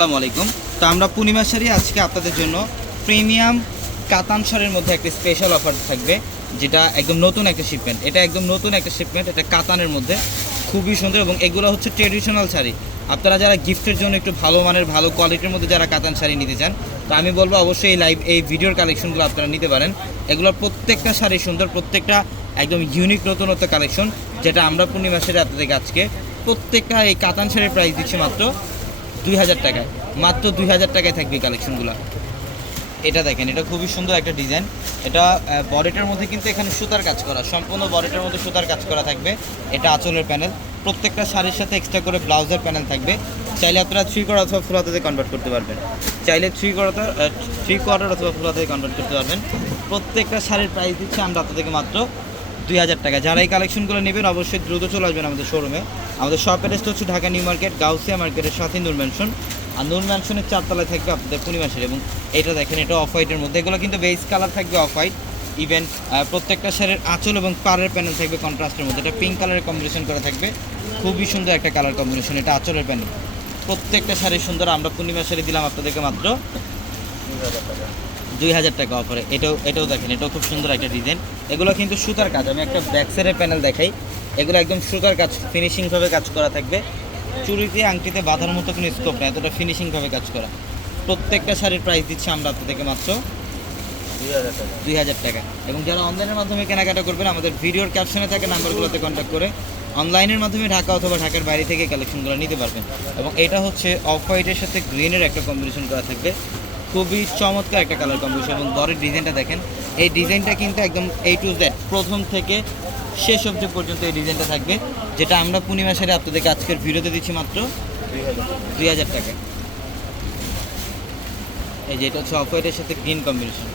আসসালামু আলাইকুম। তো আমরা পূর্ণিমা শাড়ি আজকে আপনাদের জন্য প্রিমিয়াম কাতান শাড়ির মধ্যে একটা স্পেশাল অফার থাকবে, যেটা একদম নতুন একটা শিপমেন্ট। এটা একদম নতুন একটা শিপমেন্ট, এটা কাতানের মধ্যে খুবই সুন্দর এবং এগুলো হচ্ছে ট্রেডিশনাল শাড়ি। আপনারা যারা গিফটের জন্য একটু ভালো মানের ভালো কোয়ালিটির মধ্যে যারা কাতান শাড়ি নিতে চান, তো আমি বলবো অবশ্যই এই ভিডিওর কালেকশনগুলো আপনারা নিতে পারেন। এগুলোর প্রত্যেকটা শাড়ি সুন্দর, প্রত্যেকটা একদম ইউনিক নতুনত্ব কালেকশন, যেটা আমরা পূর্ণিমা শাড়ি আপনাদেরকে আজকে প্রত্যেকটা এই কাতান শাড়ির প্রাইস দিচ্ছি মাত্র 2000 টাকায়। মাত্র 2000 টাকায় থাকবে কালেকশনগুলো। এটা দেখেন, এটা খুবই সুন্দর একটা ডিজাইন। এটা বডিটার মধ্যে কিন্তু এখানে সুতার কাজ করা, সম্পূর্ণ বডিটার মধ্যে সুতার কাজ করা থাকবে। এটা আঁচলের প্যানেল, প্রত্যেকটা শাড়ির সাথে এক্সট্রা করে ব্লাউজের প্যানেল থাকবে। চাইলে আপনারা 3 কোয়ার্টার অথবা ফুল হাতাতে কনভার্ট করতে পারবেন। চাইলে 3 কোয়ার্টার অথবা ফুল হাতাতে কনভার্ট করতে পারবেন। প্রত্যেকটা শাড়ির প্রাইস দিচ্ছি আমরা আপনাদেরকে মাত্র 2000 টাকা। যারা এই কালেকশনগুলো নেবেন অবশ্যই দ্রুত চলে আসবেন আমাদের শোরুমে। আমাদের শপ অ্যাড্রেস হচ্ছে ঢাকা নিউ মার্কেট, গাউসিয়া মার্কেটের সাথে নূর ম্যানশন। আর নূর ম্যানশনের 4 তলায় থাকবে আপনাদের পূর্ণিমা শাড়ি। এবং এটা দেখেন, এটা অফ হোয়াইটের মধ্যে। এগুলো কিন্তু বেস কালার থাকবে অফ হোয়াইট। ইভেন প্রত্যেকটা শাড়ির আঁচল এবং পাড়ের প্যানেল থাকবে কন্ট্রাস্টের মধ্যে। এটা পিঙ্ক কালারের কম্বিনেশন করা থাকবে, খুবই সুন্দর একটা কালার কম্বিনেশন। এটা আঁচলের প্যানেল, প্রত্যেকটা শাড়ি সুন্দর। আমরা পূর্ণিমা শাড়ি দিলাম আপনাদেরকে মাত্র 2000 টাকা অফারে। এটাও দেখেন, এটাও খুব সুন্দর একটা ডিজাইন। এগুলো কিন্তু সুতার কাজ। আমি একটা ব্যাক সাইডের প্যানেল দেখাই। এগুলো একদম সুতার কাজ, ফিনিশিংভাবে কাজ করা থাকবে। চুড়িতে আংটিতে বাঁধার মতো কোনো স্কোপ নেই, এতটা ফিনিশিংভাবে কাজ করা। প্রত্যেকটা শাড়ির প্রাইস দিচ্ছি আমরা আপনাদেরকে মাত্র 2000 টাকা। এবং যারা অনলাইনের মাধ্যমে কেনাকাটা করবেন, আমাদের ভিডিওর ক্যাপশনে থাকে নাম্বারগুলোতে কন্ট্যাক্ট করে অনলাইনের মাধ্যমে ঢাকা অথবা ঢাকার বাইরে থেকে কালেকশনগুলো নিতে পারবেন। এবং এটা হচ্ছে অফ হোয়াইটের সাথে গ্রিনের একটা কম্বিনেশন করা থাকবে, খুবই চমৎকার একটা কালার কম্বিনেশন। এবং বডির ডিজাইনটা দেখেন, এই ডিজাইনটা কিন্তু একদম A to Z প্রথম থেকে শেষ অবধি পর্যন্ত এই ডিজাইনটা থাকবে, যেটা আমরা পূর্ণিমা শাড়ি আপনাদেরকে আজকের ভিডিওতে দিচ্ছি মাত্র 2000 টাকা। এই যে এটা হচ্ছে অফ হোয়াইটের সাথে গ্রিন কম্বিনেশন,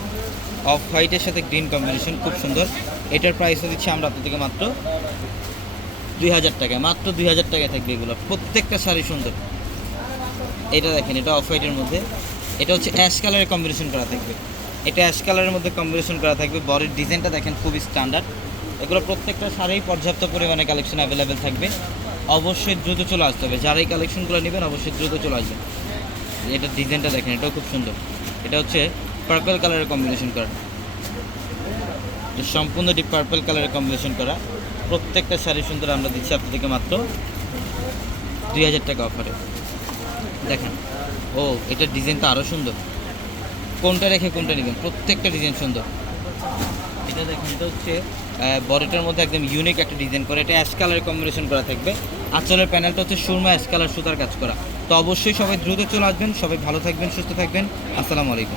অফ হোয়াইটের সাথে গ্রিন কম্বিনেশন, খুব সুন্দর। এটার প্রাইসও দিচ্ছি আমরা আপনাদেরকে মাত্র 2000 টাকায়। মাত্র 2000 টাকায় থাকবে এগুলো, প্রত্যেকটা শাড়ি সুন্দর। এটা দেখেন, এটা অফ হোয়াইটের মধ্যে। এটা হচ্ছে অ্যাশ কালারের কম্বিনেশন করা থাকবে। এটা অ্যাশ কালারের মধ্যে কম্বিনেশন করা থাকবে। বডির ডিজাইনটা দেখেন, খুবই স্ট্যান্ডার্ড। এগুলো প্রত্যেকটা শাড়িই পর্যাপ্ত পরিমাণে কালেকশন অ্যাভেলেবেল থাকবে। অবশ্যই দ্রুত চলে আসতে হবে। যারা এই কালেকশনগুলো নেবেন অবশ্যই দ্রুত চলে আসবেন। এটা ডিজাইনটা দেখেন, এটাও খুব সুন্দর। এটা হচ্ছে পার্পল কালারের কম্বিনেশন করা, সম্পূর্ণ ডিপ পার্পল কালারের কম্বিনেশন করা। প্রত্যেকটা শাড়ি সুন্দর। আমরা দিচ্ছি আপনাদেরকে মাত্র 2000 টাকা অফারে। দেখেন, ও এটার ডিজাইনটা আরও সুন্দর। কোনটা রেখে কোনটা নেবেন, প্রত্যেকটা ডিজাইন সুন্দর। এটা দেখেন, এটা হচ্ছে বডিটার মধ্যে একদম ইউনিক একটা ডিজাইন করে। এটা অ্যাশ কালারের কম্বিনেশন করা থাকবে। আঁচলের প্যানেলটা হচ্ছে সুরমা অ্যাশ কালার সুতার কাজ করা। তো অবশ্যই সবাই দ্রুত চলে আসবেন। সবাই ভালো থাকবেন, সুস্থ থাকবেন। আসসালামু আলাইকুম।